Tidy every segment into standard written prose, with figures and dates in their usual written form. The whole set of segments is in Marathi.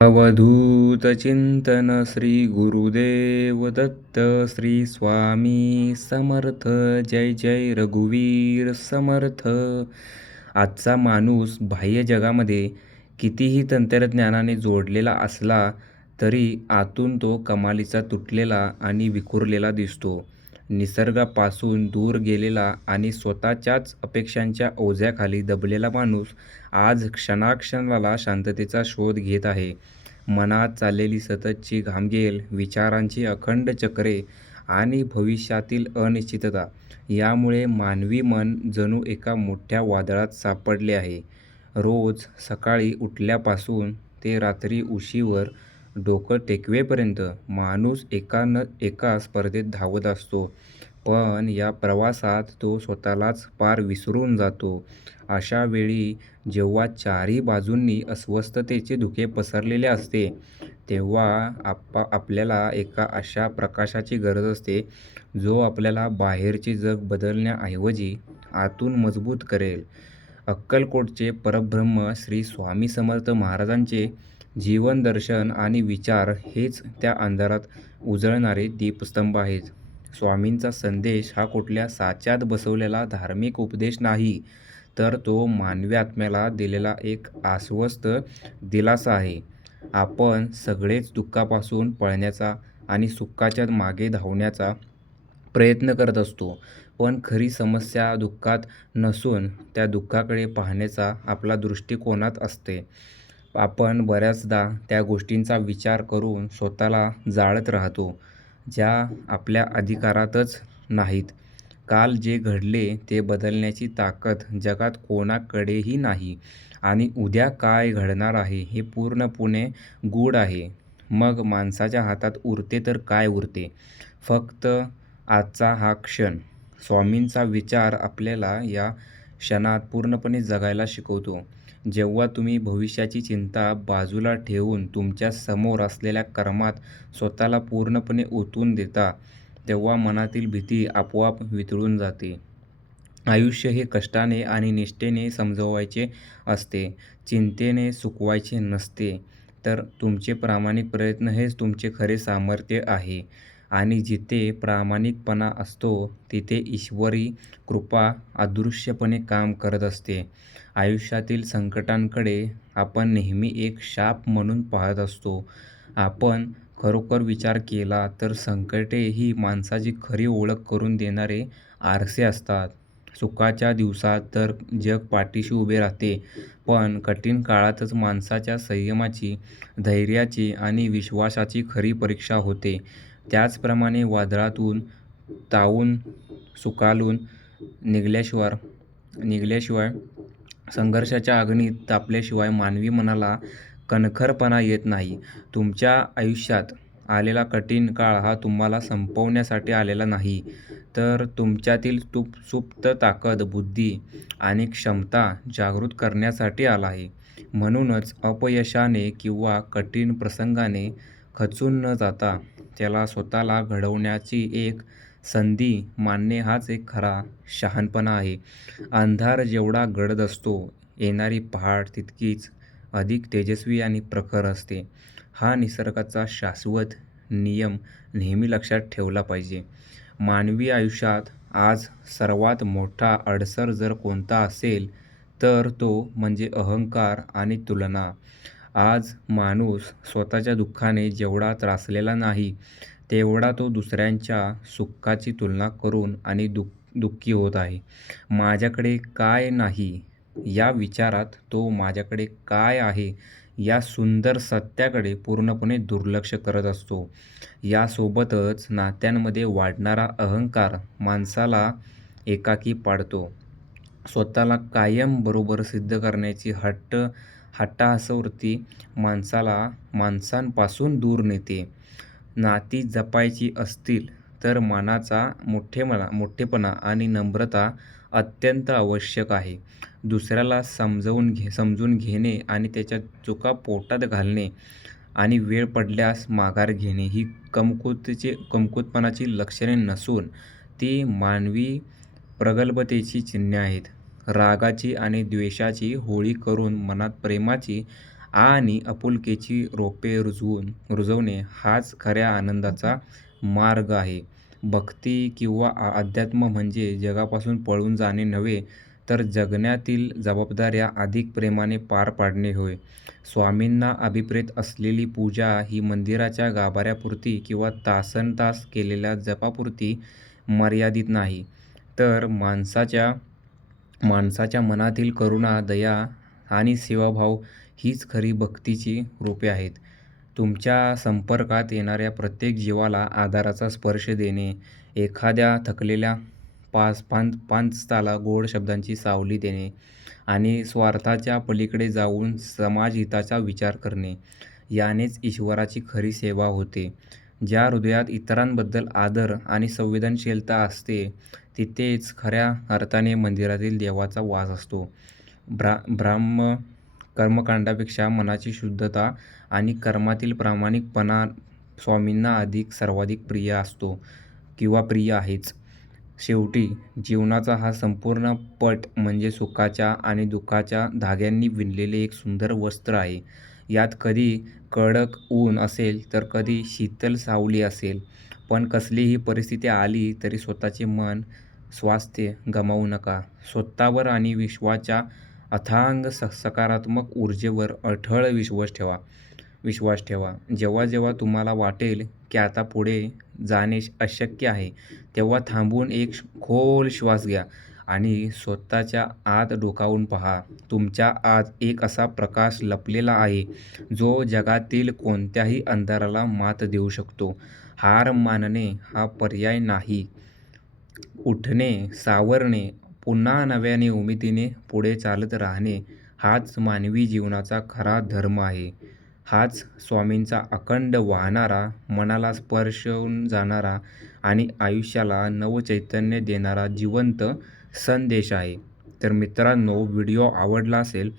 अवधूत चिंतन श्री गुरुदेव दत्त श्री स्वामी समर्थ. जय जय रघुवीर समर्थ. आजचा माणूस बाह्य जगामध्ये कितीही तंत्रज्ञानाने जोडलेला असला तरी आतून तो कमालीचा तुटलेला आणि विखुरलेला दिसतो. निसर्गापासून दूर गेलेला आणि स्वतःच्याच अपेक्षांच्या ओझ्याखाली दबलेला माणूस आज क्षणाक्षणाला शांततेचा शोध घेत आहे. मनात चाललेली सततची घामगेल, विचारांची अखंड चक्रे आणि भविष्यातील अनिश्चितता यामुळे मानवी मन जणू एका मोठ्या वादळात सापडले आहे. रोज सकाळी उठल्यापासून ते रात्री उशीवर डोकं टेकवेपर्यंत माणूस एका न एका स्पर्धेत धावत असतो. पण या प्रवासात तो स्वतःलाच पार विसरून जातो. अशा वेळी जेव्हा चारही बाजूंनी अस्वस्थतेचे धुके पसरलेले असते, तेव्हा आपल्याला एका अशा प्रकाशाची गरज असते, जो आपल्याला बाहेरचे जग बदलण्याऐवजी आतून मजबूत करेल. अक्कलकोटचे परब्रह्म श्री स्वामी समर्थ महाराजांचे जीवन दर्शन आणि विचार हेच त्या अंधारात उजळणारे दीपस्तंभ आहेत. स्वामींचा संदेश हा कुठल्या साच्यात बसवलेला धार्मिक उपदेश नाही, तर तो मानवी आत्म्याला दिलेला एक आश्वस्त दिलासा आहे. आपण सगळेच दुःखापासून पळण्याचा आणि सुखाच्या मागे धावण्याचा प्रयत्न करत असतो. पण खरी समस्या दुःखात नसून त्या दुःखाकडे पाहण्याचा आपला दृष्टिकोनात असते. आपण बऱ्याचदा त्या गोष्टींचा विचार करून स्वतःला जाळत राहतो, ज्या आपल्या अधिकारातच नाहीत. काल जे घडले ते बदलण्याची ताकद जगात कोणाकडेही नाही आणि उद्या काय घडणार आहे हे पूर्णपणे गूढ आहे. मग माणसाच्या हातात उरते तर काय उरते? फक्त आजचा हा क्षण. स्वामींचा विचार आपल्याला या क्षणात पूर्णपणे जगायला शिकवतो. जेव्हा तुम्ही भविष्याची चिंता बाजूला ठेवून तुमच्या समोर असलेल्या कर्मात स्वतःला पूर्णपणे ओतून देता, तेव्हा मनातील भीती आपोआप वितळून जाते. आयुष्य हे कष्टाने आणि निष्ठेने समजवायचे असते, चिंतेने सुकवायचे नसते. तर तुमचे प्रामाणिक प्रयत्न हेच तुमचे खरे सामर्थ्य आहे. आणि जिथे प्रामाणिकपणा असतो, तिथे ईश्वरी कृपा अदृश्यपणे काम करत असते. आयुष्यातील संकटांकडे आपण नेहमी एक शाप म्हणून पाहत असतो. आपण खरोखर विचार केला तर संकटे ही माणसाची खरी ओळख करून देणारे आरसे असतात. सुखाच्या दिवसात तर जग पाठीशी उभे राहते, पण कठीण काळातच माणसाच्या संयमाची, धैर्याची आणि विश्वासाची खरी परीक्षा होते. त्याचप्रमाणे वादळातून तावून सुखालून निघाल्याशिवाय संघर्षाच्या अग्नीत तापल्याशिवाय मानवी मनाला कणखरपणा येत नाही. तुमच्या आयुष्यात आलेला कठीण काळ हा तुम्हाला संपवण्यासाठी आलेला नाही, तर तुमच्यातील सुप्त ताकद, बुद्धी आणि क्षमता जागृत करण्यासाठी आला आहे. म्हणूनच अपयशाने किंवा कठीण प्रसंगाने खचून न जाता त्याला स्वतःला घडवण्याची एक संधी मानणे हाच एक खरा शहाणपणा आहे. अंधार जेवढा गडद असतो, येणारी पहाट तितकीच अधिक तेजस्वी आणि प्रखर असते. हा निसर्गाचा शाश्वत नियम नेहमी लक्षात ठेवला पाहिजे. मानवी आयुष्यात आज सर्वात मोठा अडसर जर कोणता असेल, तर तो म्हणजे अहंकार आणि तुलना. आज माणूस स्वतःच्या दुःखाने जेवढा त्रासलेला नाही, तेवढा तो दुसऱ्यांच्या सुखाची तुलना करून आणि दुःखी होत आहे. माझ्याकडे काय नाही या विचारात तो माझ्याकडे काय आहे या सुंदर सत्याकडे पूर्णपणे दुर्लक्ष करत असतो. यासोबतच नात्यांमध्ये वाढणारा अहंकार माणसाला एकाकी पाडतो. स्वतःला कायम बरोबर सिद्ध करण्याची हट्टासवृत्ती माणसाला माणसांपासून दूर नेते. नाती जपायची असतील तर मनाचा मोठेपणा आणि नम्रता अत्यंत आवश्यक आहे. दुसऱ्याला समजून घेणे आणि त्याच्या चुका पोटात घालणे आणि वेळ पडल्यास माघार घेणे ही कमकुवतपणाची लक्षणे नसून ती मानवी प्रगल्भतेची चिन्हे आहेत. रागाची आणि द्वेषाची होळी करून मनात प्रेमाची आणि आपुलकीची रोपे रुजवणे हाच खऱ्या आनंदाचा मार्ग आहे. भक्ती किंवा अध्यात्म म्हणजे जगापासून पळून जाणे नव्हे, तर जगण्यातील जबाबदाऱ्या अधिक प्रेमाने पार पाडणे होय. स्वामींना अभिप्रेत असलेली पूजा ही मंदिराच्या गाभाऱ्यापुरती किंवा तासनतास केलेल्या जपापुरती मर्यादित नाही, तर माणसाच्या मनातील करुणा, दया आणि सेवाभाव हीच खरी भक्तीची रूपे आहेत. तुमच्या संपर्कात येणाऱ्या प्रत्येक जीवाला आधाराचा स्पर्श देणे, एखाद्या थकलेल्या पाणस्थाला गोड शब्दांची सावली देणे आणि स्वार्थाच्या पलीकडे जाऊन समाजहिताचा विचार करणे, यानेच ईश्वराची खरी सेवा होते. ज्या हृदयात इतरांबद्दल आदर आणि संवेदनशीलता असते, तिथेच खऱ्या अर्थाने मंदिरातील देवाचा वास असतो. ब्राह्म कर्मकांडापेक्षा मनाची शुद्धता आणि कर्मातील प्रामाणिकपणा स्वामींना सर्वाधिक प्रिय असतो किंवा प्रिय आहेच. शेवटी जीवनाचा हा संपूर्ण पट म्हणजे सुखाच्या आणि दुःखाच्या धाग्यांनी विणलेले एक सुंदर वस्त्र आहे. यात कधी कडक ऊन असेल तर कधी शीतल सावली असेल. पण कसलीही परिस्थिती आली तरी स्वतःचे मन, स्वास्थ्य गमावू नका. स्वतःवर आणि विश्वाच्या अथांग सकारात्मक ऊर्जेवर अढळ विश्वास ठेवा. जेव्हा जेव्हा तुम्हाला वाटेल की आता पुढे जाणे अशक्य आहे, तेव्हा थांबून एक खोल श्वास घ्या आणि स्वतःच्या आत डोकावून पहा. तुमच्या आत एक असा प्रकाश लपलेला आहे, जो जगातील कोणत्याही अंधाराला मात देऊ शकतो. हार मानणे हा पर्याय नाही. उठणे, सावरणे, पुन्हा नव्याने उमेदीने पुढे चालत राहणे हाच मानवी जीवनाचा खरा धर्म आहे. हाच स्वामींचा अखंड वाहणारा, मनाला स्पर्शून जाणारा आणि आयुष्याला नवचैतन्य देणारा जिवंत संदेश आहे. तर मित्रांनो, व्हिडिओ आवडला असेल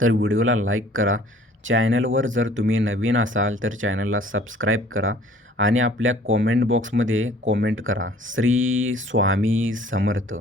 तर व्हिडिओला लाईक करा. चॅनलवर जर तुम्ही नवीन असाल तर चॅनलला सबस्क्राईब करा आणि आपल्या कॉमेंट बॉक्समध्ये कॉमेंट करा. श्री स्वामी समर्थ.